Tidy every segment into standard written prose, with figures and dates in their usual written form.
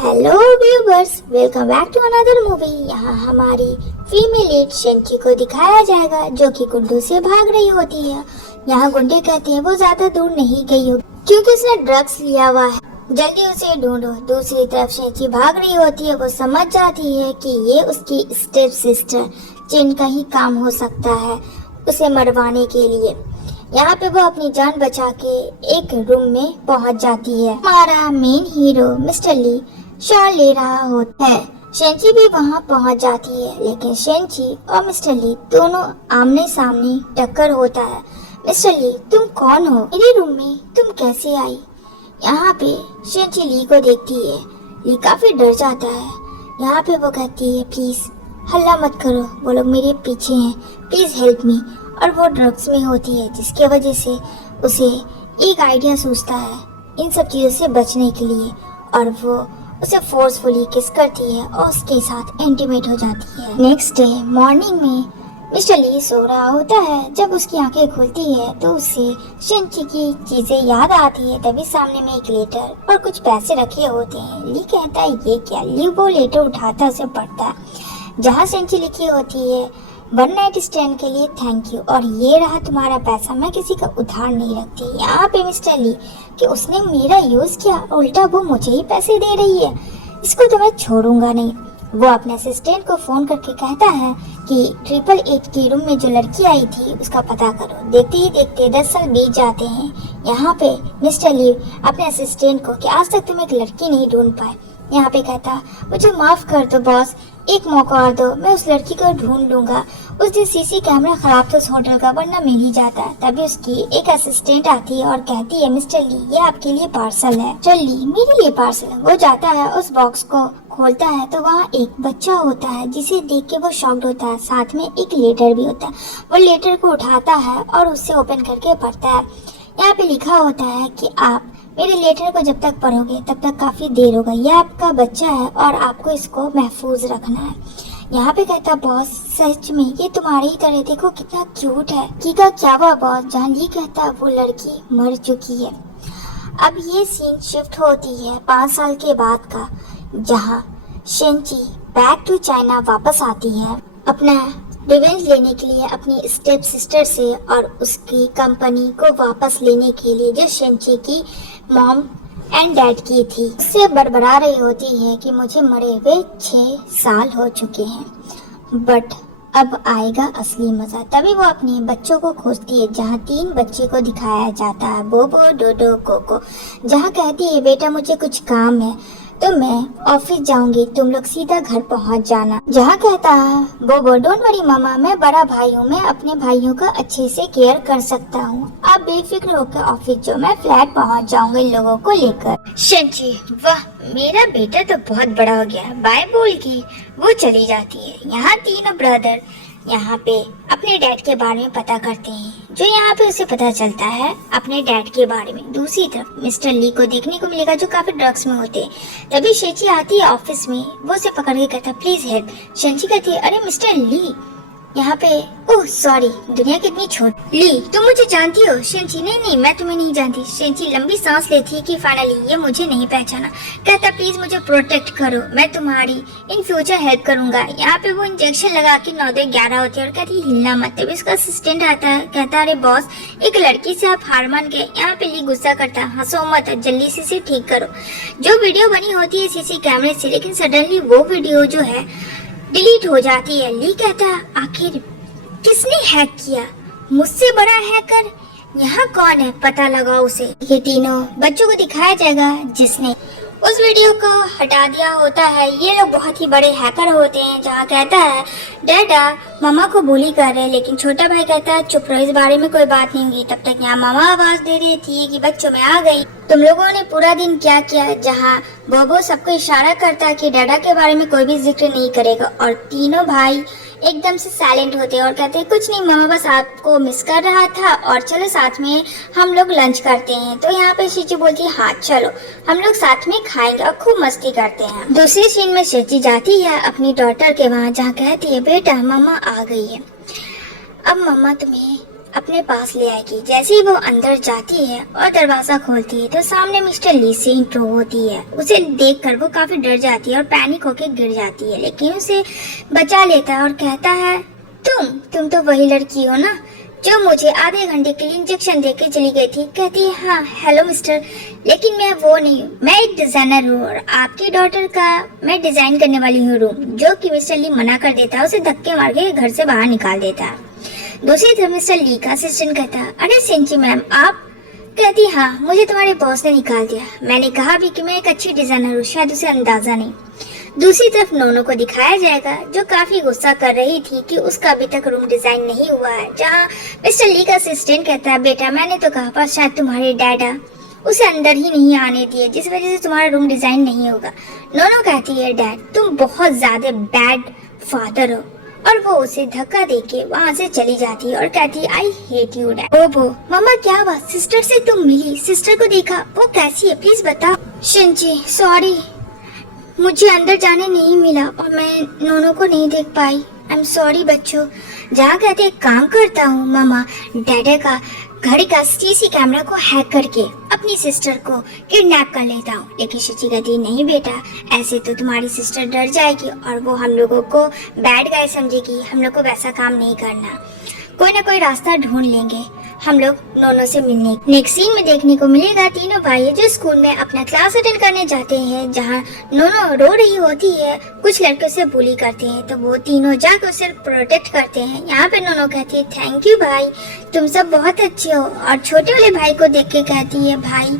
Hello viewers, welcome back to another movie. यहाँ हमारी female lead शेंची को दिखाया जाएगा जो कि गुंडों से भाग रही होती है। यहाँ गुंडे कहते हैं वो ज्यादा दूर नहीं गई हो क्योंकि उसने ड्रग्स लिया हुआ है, जल्दी उसे ढूंढो। दूसरी तरफ शेंची भाग रही होती है। वो समझ जाती है कि ये उसकी स्टेप सिस्टर जिन का ही काम हो सकता है उसे मरवाने के लिए। यहाँ पे वो अपनी जान बचा के एक रूम में पहुँच जाती है। हमारा मेन हीरो मिस्टर ली शॉट ले रहा होता है। शेंची भी वहाँ पहुँच जाती है, लेकिन शेंची और मिस्टर ली दोनों आमने सामने टक्कर होता है। मिस्टर ली, तुम कौन हो? मेरे रूम में तुम कैसे आई? यहाँ पे शेंची ली को देखती है। ली काफी डर जाता है। यहाँ पे वो कहती है, प्लीज हल्ला मत करो, वो लोग मेरे पीछे हैं, प्लीज हेल्प मी। और वो ड्रग्स में होती है, जिसके वजह से उसे एक आइडिया सूझता है इन सब चीजों से बचने के लिए, और वो उसे फोर्सफुली किस करती है और उसके साथ इंटीमेट हो जाती है। नेक्स्ट डे मॉर्निंग में मिस्टर ली सो रहा होता है। जब उसकी आंखें खुलती है तो उसे शेंची की चीजें याद आती है। तभी सामने में एक लेटर और कुछ पैसे रखे होते हैं। ली कहता है ये क्या? ली वो लेटर उठाता है, उसे पढ़ता है, जहाँ शेंची लिखी होती है, 1 नाइट स्टैंड के लिए थैंक यू, और ये रहा तुम्हारा पैसा, मैं किसी का उधार नहीं रखती। यहाँ पे मिस्टर ली कि उसने मेरा यूज किया, उल्टा वो मुझे ही पैसे दे रही है, इसको तो मैं छोड़ूंगा नहीं। वो अपने असिस्टेंट को फोन करके कहता है कि 888 के रूम में जो लड़की आई थी उसका पता करो। देखते ही देखते 10 साल बीत जाते हैं। यहाँ पे मिस्टर ली अपने असिस्टेंट को कि आज तक तुम एक लड़की नहीं ढूंढ पाए। यहाँ पे कहता, मुझे माफ कर दो बॉस, एक मौका और दो, मैं उस लड़की को ढूंढ लूंगा। उस दिन सीसी कैमरा खराब था उस होटल का, वरना मिल ही जाता। तभी उसकी एक असिस्टेंट आती है और कहती है, मिस्टर ली ये आपके लिए पार्सल है। चल ली, मेरे लिए पार्सल है। वो जाता है, उस बॉक्स को खोलता है तो वहाँ एक बच्चा होता है, जिसे देख के वो शॉक्ड होता है। साथ में एक लेटर भी होता है। वो लेटर को उठाता है और उससे ओपन करके पढ़ता है। यहाँ पे लिखा होता है कि आप मेरे लेटर को जब तक पढ़ोगे तब तक काफी देर हो गई। यह आपका बच्चा है और आपको इसको महफूज रखना है। यहाँ पे कहता, बॉस सच में ये तुम्हारी ही तरह, देखो कितना क्यूट है। कीका क्या हुआ बॉस? जान ली कहता, वो लड़की मर चुकी है। अब ये सीन शिफ्ट होती है 5 साल के बाद का, जहाँ शेंची बैक टू चाइना वापस आती है अपना रिवेंज लेने के लिए अपनी स्टेप सिस्टर से, और उसकी कंपनी को वापस लेने के लिए जो शेंची की मॉम एंड डैड की थी। उससे बड़बड़ा रही होती है कि मुझे मरे हुए 6 साल हो चुके हैं, बट अब आएगा असली मजा। तभी वो अपने बच्चों को खोजती है, जहाँ 3 बच्चे को दिखाया जाता है, बोबो, डोडो, कोको। जहाँ कहती है, बेटा मुझे कुछ काम है तो मैं ऑफिस जाऊंगी, तुम लोग सीधा घर पहुंच जाना। जहाँ कहता है, बोबो डोंट वरी मामा, मैं बड़ा भाई हूँ, मैं अपने भाइयों का अच्छे से केयर कर सकता हूँ, आप बेफिक्र होकर ऑफिस जाओ, मैं फ्लैट पहुँच जाऊंगा इन लोगों को लेकर। शेंची, वाह मेरा बेटा तो बहुत बड़ा हो गया, बाय बोल की वो चली जाती है। यहाँ तीनों ब्रदर यहाँ पे अपने डैड के बारे में पता करते हैं, जो यहाँ पे उसे पता चलता है अपने डैड के बारे में। दूसरी तरफ मिस्टर ली को देखने को मिलेगा जो काफी ड्रग्स में होते हैं। तभी शेंची आती है ऑफिस में, वो उसे पकड़ के कहता, प्लीज हेल्प। शेंची कहती है, अरे मिस्टर ली यहाँ पे, ओह सॉरी, दुनिया कितनी छोटी। ली, तुम मुझे जानती हो? शेंची, नहीं मैं तुम्हें नहीं जानती। शेंची लंबी सांस लेती है कि फाइनली ये मुझे नहीं पहचाना। कहता, प्लीज मुझे प्रोटेक्ट करो, मैं तुम्हारी इन फ्यूचर हेल्प करूंगा। यहाँ पे वो इंजेक्शन लगा के 9-11 होती है और कहती हिलना मत। तभी उसका असिस्टेंट आता है, कहता, अरे बॉस एक लड़की से आप हार मान गए। यहाँ पे ली गुस्सा करता, हंसो मत, जल्दी से इसे ठीक करो। जो वीडियो बनी होती है सीसी कैमरे से, लेकिन सडनली वो वीडियो जो है डिलीट हो जाती है। ली कहता, आखिर किसने हैक किया? मुझसे बड़ा हैकर यहाँ कौन है, पता लगाओ उसे। ये तीनों बच्चों को दिखाया जाएगा जिसने उस वीडियो को हटा दिया होता है। ये लोग बहुत ही बड़े हैकर होते हैं। जहाँ कहता है, डैडा मामा को बुली कर रहे हैं, लेकिन छोटा भाई कहता है, चुप रहो, इस बारे में कोई बात नहीं होगी। तब तक यहाँ मामा आवाज दे रही थी कि बच्चों में आ गई, तुम लोगों ने पूरा दिन क्या किया। जहाँ बोबो सबको इशारा करता है कि डैडा के बारे में कोई भी जिक्र नहीं करेगा, और तीनों भाई एकदम से साइलेंट होते हैं और कहते हैं, कुछ नहीं मामा, बस आपको मिस कर रहा था, और चलो साथ में हम लोग लंच करते हैं। तो यहाँ पे शेंची बोलती है, हाँ चलो हम लोग साथ में खाएंगे और खूब मस्ती करते हैं। दूसरी सीन में शेंची जाती है अपनी डॉटर के वहाँ, जहाँ कहती है, बेटा मामा आ गई है, अब मम्मा तुम्हें अपने पास ले आएगी। जैसे ही वो अंदर जाती है और दरवाजा खोलती है तो सामने मिस्टर ली से इंट्रो होती है। उसे देखकर वो काफी डर जाती है और पैनिक होकर गिर जाती है, लेकिन उसे बचा लेता है और कहता है, तुम तो वही लड़की हो ना जो मुझे आधे घंटे के लिए इंजेक्शन देके चली गई थी। कहती है, हाँ हेलो मिस्टर, लेकिन मैं वो नहीं हूँ, मैं एक डिजाइनर हूँ और आपकी डॉटर का मैं डिजाइन करने वाली हूँ रूम। जो कि मिस्टर ली मना कर देता है, उसे धक्के मार के घर से बाहर निकाल देता है। दूसरी तरफ मिस्टर ली का असिस्टेंट कहता है, अरे सेंची मैम आप? कहती, हाँ मुझे तुम्हारे बॉस ने निकाल दिया। मैंने कहा भी कि मैं एक अच्छी डिजाइनर हूँ, शायद उसे अंदाजा नहीं। दूसरी तरफ नोनो को दिखाया जाएगा जो काफी गुस्सा कर रही थी कि उसका अभी तक रूम डिजाइन नहीं हुआ है। जहाँ मिस्टर ली का असिस्टेंट कहता है, बेटा मैंने तो कहा पर शायद तुम्हारे डैडा उसे अंदर ही नहीं आने दिए, जिस वजह से तुम्हारा रूम डिजाइन नहीं होगा। नोनो कहती है, डैड तुम बहुत ज्यादा बैड फादर हो, और वो उसे धक्का देके वहाँ से चली जाती है और कहती है, आई हेट यू डैड। ओबो मम्मा क्या बात, सिस्टर से तुम मिली, सिस्टर को देखा, वो कैसी है प्लीज बताओ। शिंची सॉरी, मुझे अंदर जाने नहीं मिला और मैं नोनो को नहीं देख पाई। आई एम सॉरी बच्चों। जहाँ कहते एक काम करता हूँ मामा, डैडा का घर का सीसी कैमरा को हैक करके अपनी सिस्टर को किडनैप कर लेता हूँ। लेकिन शिची कहती नहीं बेटा, ऐसे तो तुम्हारी सिस्टर डर जाएगी और वो हम लोगों को बैड गाय समझेगी। हम लोग को वैसा काम नहीं करना, कोई ना कोई रास्ता ढूंढ लेंगे हम लोग नोनो से मिलने। नेक्स्ट सीन में देखने को मिलेगा तीनों भाई जो स्कूल में अपना क्लास अटेंड करने जाते हैं। जहाँ नोनो रो रही होती है, कुछ लड़के उसे बुली करते हैं तो वो तीनों जाकर उसे प्रोटेक्ट करते हैं। यहाँ पे नोनो कहती है, थैंक यू भाई, तुम सब बहुत अच्छे हो। और छोटे वाले भाई को देख के कहती है, भाई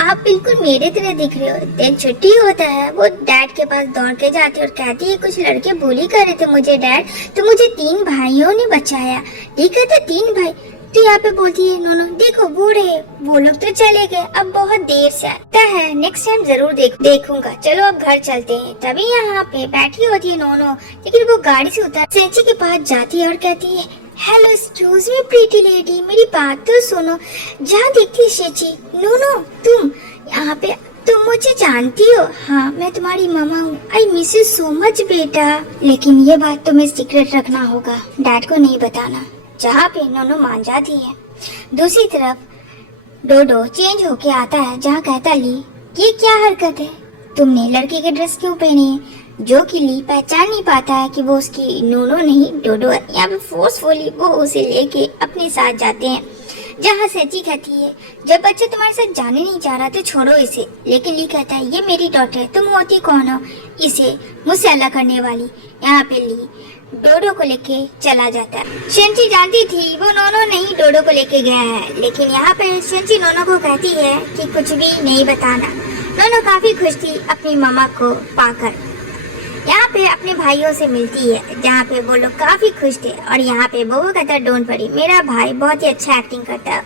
आप बिल्कुल मेरे तरह दिख रहे हो। दिन छुट्टी होता है, वो डैड के पास दौड़ के जाती है और कहती है, कुछ लड़के बुली कर रहे थे मुझे डैड, तो मुझे 3 भाइयों ने बचाया। ये कहते 3 भाई, तो यहाँ पे बोलती है नोनो, देखो वो रहे, वो लोग तो चले गए, अब बहुत देर से आता है, नेक्स्ट टाइम जरूर देखूंगा, चलो अब घर चलते हैं। तभी यहाँ पे बैठी होती है नोनो, लेकिन वो गाड़ी से उतर सेंची के पास जाती है और कहती है, hello excuse me pretty lady, मेरी बात तो सुनो। जहाँ देखती है सेंची, नोनो तुम यहाँ पे, तुम मुझे जानती हो? हाँ मैं तुम्हारी मामा हूँ, I miss you so much बेटा, लेकिन ये बात तुम्हें सीक्रेट रखना होगा, डैड को नहीं बताना। जहाँ पे नोनो मान जाती है। दूसरी तरफ डोडो चेंज होके आता है, जहाँ कहता, ली ये क्या हरकत है, तुमने लड़के के ड्रेस क्यों पहनी है? जो कि ली पहचान नहीं पाता है कि वो उसकी नोनो नहीं डोडो है। यहाँ पे फोर्सफुली वो उसे लेके अपने साथ जाते हैं। जहाँ सेची कहती है, जब बच्चा तुम्हारे साथ जाने नहीं चाह रहा तो छोड़ो इसे। लेकिन ली कहता है, ये मेरी डॉटर है, तुम होती कौन हो इसे मुझसे अलग करने वाली। यहाँ पे ली डोडो को लेके चला जाता है। शेंची जानती थी वो नोनो नहीं डोडो को लेके गया है, लेकिन यहाँ पे शेंची नोनो को कहती है कि कुछ भी नहीं बताना। नोनो काफी खुश थी अपनी मामा को पाकर। यहाँ पे अपने भाइयों से मिलती है, जहाँ पे वो लोग काफी खुश थे। और यहाँ पे वो कहता है, डोंट वरी, मेरा भाई बहुत ही अच्छा एक्टिंग करता है,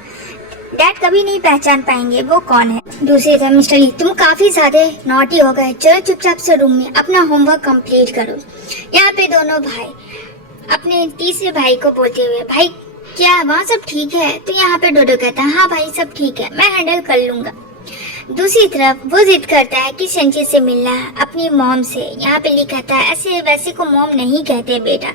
डैड कभी नहीं पहचान पाएंगे वो कौन है। दूसरी तरफ मिस्टर ली, तुम काफी ज्यादा नॉटी हो गए, चलो चुपचाप से रूम में अपना होमवर्क कंप्लीट करो। यहाँ पे दोनों भाई अपने तीसरे भाई को बोलते हुए, भाई क्या वहाँ सब ठीक है? तो यहाँ पे डोडो कहता है, हाँ भाई सब ठीक है, मैं हैंडल कर लूंगा। दूसरी तरफ वो जिद करता है कि सेंची से मिलना है अपनी मॉम से। यहाँ पे ली कहता है, ऐसे वैसे को मॉम नहीं कहते बेटा।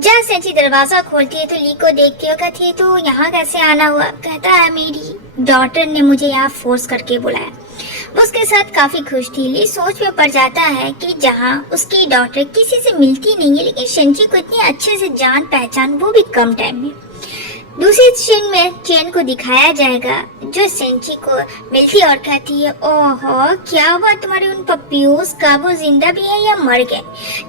जहाँ सेंची दरवाजा खोलती है तो ली को देख के कहती है, तो यहाँ कैसे आना हुआ? कहता है, मेरी डॉटर ने मुझे यहाँ फोर्स करके बुलाया। वो उसके साथ काफी खुश थी। ली सोच में पड़ जाता है कि जहाँ उसकी डॉटर किसी से मिलती नहीं है, लेकिन सेंची को इतनी अच्छे से जान पहचान, वो भी कम टाइम में। दूसरी सीन में चेन को दिखाया जाएगा जो सेंची को मिलती है और कहती है, ओहो क्या हुआ तुम्हारे उन पप्पियोस का, वो जिंदा भी है या मर गए?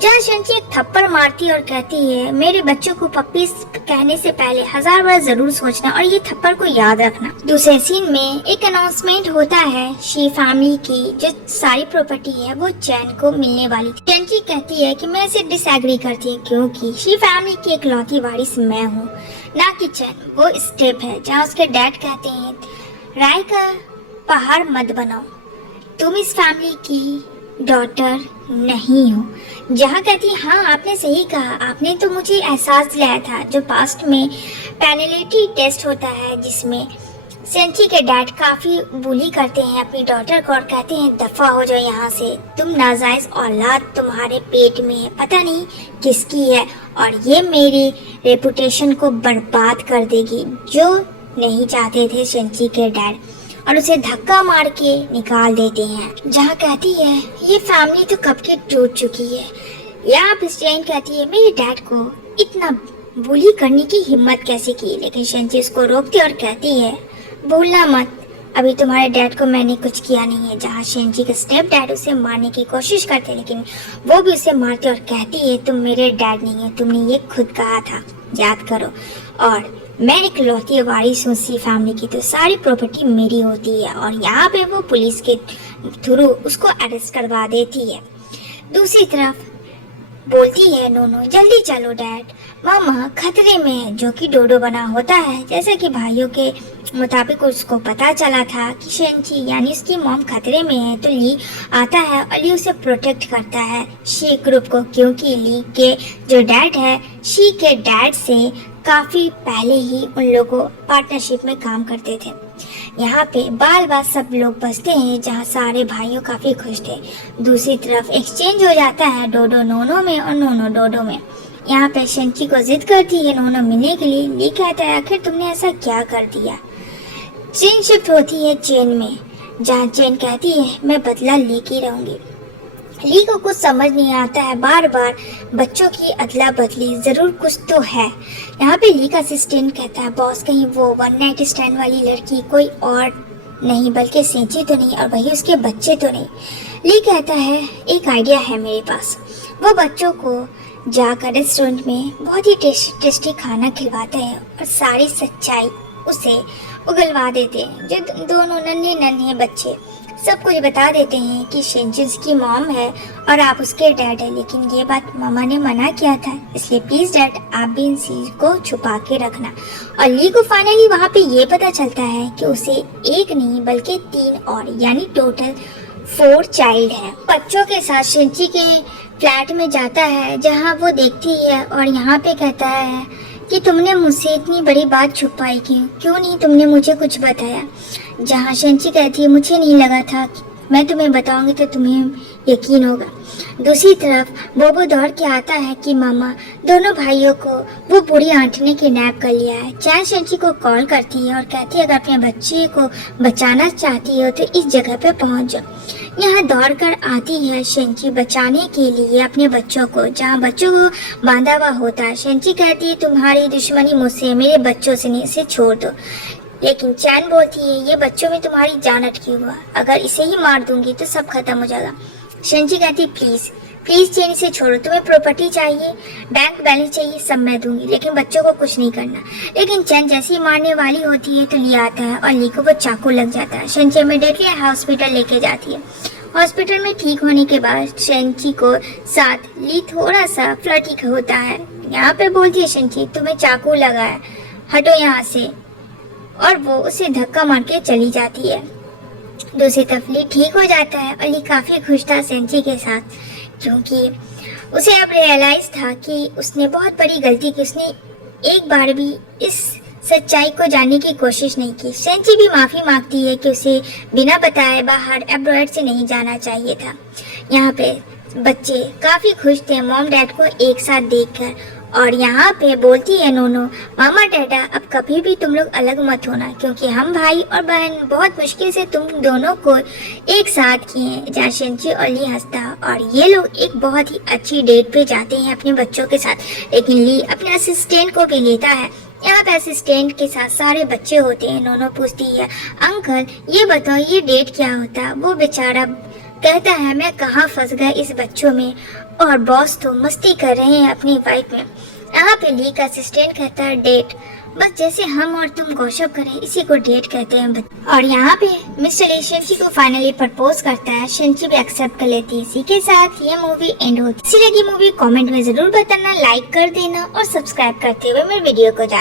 जहाँ सेंची एक थप्पड़ मारती है और कहती है, मेरे बच्चों को पप्पीज कहने से पहले 1000 बार जरूर सोचना और ये थप्पड़ को याद रखना। दूसरे सीन में एक अनाउंसमेंट होता है शी फैमिली की, जो सारी प्रॉपर्टी है वो चैन को मिलने वाली थी। सेंची कहती है कि मैं इसे डिसएग्री करती हूँ, क्योंकि शी फैमिली की इकलौती वारिस मैं हूँ, ना कि चैन। वो स्टेप है जहाँ उसके डैड कहते हैं, राय का पहाड़ मत बनाओ, तुम इस फैमिली की डॉटर नहीं हो। जहाँ कहती है, हाँ आपने सही कहा, आपने तो मुझे एहसास दिलाया था। जो पास्ट में पैनिलिटी टेस्ट होता है जिसमें सेंची के डैड काफी बुली करते हैं अपनी डॉटर को और कहते हैं दफा हो जाओ यहाँ से, तुम नाजायज औलाद तुम्हारे पेट में है, पता नहीं किसकी है और ये मेरी रेपुटेशन को बर्बाद कर देगी, जो नहीं चाहते थे सेंची के डैड, और उसे धक्का मार के निकाल देते हैं। जहाँ कहती है ये फैमिली तो कब की टूट चुकी है। यहाँ पे सेन कहती है मेरे डैड को इतना बुली करने की हिम्मत कैसे की, लेकिन सेंची उसको रोकती और कहती है भूलना मत, अभी तुम्हारे डैड को मैंने कुछ किया नहीं है। जहाँ सेंची के स्टेप डैड उसे मारने की कोशिश करते लेकिन वो भी उसे मारते और कहती है तुम मेरे डैड नहीं है, तुमने ये खुद कहा था, याद करो, और मैं इकलौती वारिस हूँ सी फैमिली की, तो सारी प्रॉपर्टी मेरी होती है। और यहाँ पे वो पुलिस के थ्रू उसको अरेस्ट करवा देती है। दूसरी तरफ बोलती है नोनो जल्दी चलो डैड, मामा खतरे में है, जो कि डोडो बना होता है। जैसा कि भाइयों के मुताबिक उसको पता चला था कि सेंची यानी उसकी मॉम खतरे में है, तो ली आता है और ली उसे प्रोटेक्ट करता है शी ग्रुप को, क्योंकि ली के जो डैड है शी के डैड से काफी पहले ही उन लोगों पार्टनरशिप में काम करते थे। यहाँ पे बाल बाल सब लोग बसते हैं, जहाँ सारे भाइयों काफी खुश थे। दूसरी तरफ एक्सचेंज हो जाता है डोडो नोनो में और नोनो डोडो में। यहाँ पे सेंची को जिद करती है नोनो मिलने के लिए। ली कहता है आखिर तुमने ऐसा क्या कर दिया। चेन शिफ्ट होती है चेन में, जहाँ चेन कहती है मैं बदला लेके रहूंगी। ली को कुछ समझ नहीं आता है, बार बार बच्चों की अदला बदली, जरूर कुछ तो है। यहाँ पे ली का असिस्टेंट कहता है बॉस कहीं वो वन नाइट स्टैंड वाली लड़की कोई और नहीं बल्कि सेंची तो नहीं और वही उसके बच्चे तो नहीं। ली कहता है एक आइडिया है मेरे पास, वो बच्चों को जाकर रेस्टोरेंट में बहुत ही टेस्टी खाना खिलवाते हैं और सारी सच्चाई उसे उगलवा देते हैं। जो दोनों नन्हे नन्हे बच्चे सब कुछ बता देते हैं कि सेंची की मॉम है और आप उसके डैड है, लेकिन ये बात मामा ने मना किया था, इसलिए प्लीज डैड आप भी इन चीज को छुपा के रखना। और ली को फाइनली वहाँ पे ये पता चलता है कि उसे एक नहीं बल्कि 3 और यानी टोटल 4 चाइल्ड है। बच्चों के साथ सेंची के फ्लैट में जाता है, जहाँ वो देखती है और यहाँ पे कहता है कि तुमने मुझसे इतनी बड़ी बात छुपाई क्यों नहीं तुमने मुझे कुछ बताया। जहाँ सेंची कहती है मुझे नहीं लगा था, मैं तुम्हें बताऊंगी तो तुम्हें यकीन होगा। दूसरी तरफ बोबो दौड़ के आता है कि मामा दोनों भाइयों को वो बुरी आंटी ने किडनैप कर लिया है। चैन सेंची को कॉल करती है और कहती है अगर अपने बच्चे को बचाना चाहती हो तो इस जगह पे पहुंच जाओ। यहाँ दौड़ कर आती है सेंची बचाने के लिए अपने बच्चों को, जहाँ बच्चों को बांधा हुआ होता है। सेंची कहती है तुम्हारी दुश्मनी मुझसे, मेरे बच्चों से नहीं, इसे छोड़ दो। लेकिन चैन बोलती है ये बच्चों में तुम्हारी जान अटकी हुआ, अगर इसे ही मार दूंगी तो सब खत्म हो जाएगा। सेंची कहती प्लीज प्लीज चैन इसे छोड़ो, तुम्हें प्रॉपर्टी चाहिए, बैंक बैलेंस चाहिए, सब मैं दूंगी, लेकिन बच्चों को कुछ नहीं करना। लेकिन चैन जैसे ही मारने वाली होती है तो ली आता है और ली को वो चाकू लग जाता है। सेंची इमीडिएटली हॉस्पिटल लेके जाती है। हॉस्पिटल में ठीक होने के बाद सेंची को साथ ली थोड़ा सा फ्लर्टी होता है। यहाँ पे बोलती है सेंची तुम्हें चाकू लगा है, हटो यहाँ से, और वो उसे धक्का मार के चली जाती है। दूसरी तरफ ली ठीक हो जाता है और ली काफी खुश था सेंची के साथ, क्योंकि उसे अब रियलाइज था कि उसने बहुत बड़ी गलती की, उसने एक बार भी इस सच्चाई को जानने की कोशिश नहीं की। सेंची भी माफी मांगती है कि उसे बिना बताए बाहर एब्रॉयड से नहीं जाना चाहिए था। यहाँ पे बच्चे काफी खुश थे मॉम डैड को एक साथ देखकर, और यहाँ पे बोलती है नोनो मामा डैडा अब कभी भी तुम लोग अलग मत होना, क्योंकि हम भाई और बहन बहुत मुश्किल से तुम दोनों को एक साथ किए। जहाँ सेंची और ली हंसता और ये लोग एक बहुत ही अच्छी डेट पे जाते हैं अपने बच्चों के साथ, लेकिन ली अपने असिस्टेंट को भी लेता है। यहाँ पे असिस्टेंट के साथ सारे बच्चे होते हैं। नोनो पूछती है अंकल ये बताओ ये डेट क्या होता है। वो बेचारा कहता है मैं कहाँ फंस गया इस बच्चों में, और बॉस तो मस्ती कर रहे हैं अपनी वाइफ में। यहाँ पे ली का असिस्टेंट कहता है डेट, बस जैसे हम और तुम गौशप करें इसी को डेट कहते हैं। और यहाँ पे मिस्टर ली सेंची को फाइनली प्रपोज करता है, सेंची भी एक्सेप्ट कर लेती है। इसी के साथ ये मूवी एंड होती है। इसी लगी मूवी कमेंट में जरूर बताना, लाइक कर देना और सब्सक्राइब करते हुए मेरे वीडियो को जाना।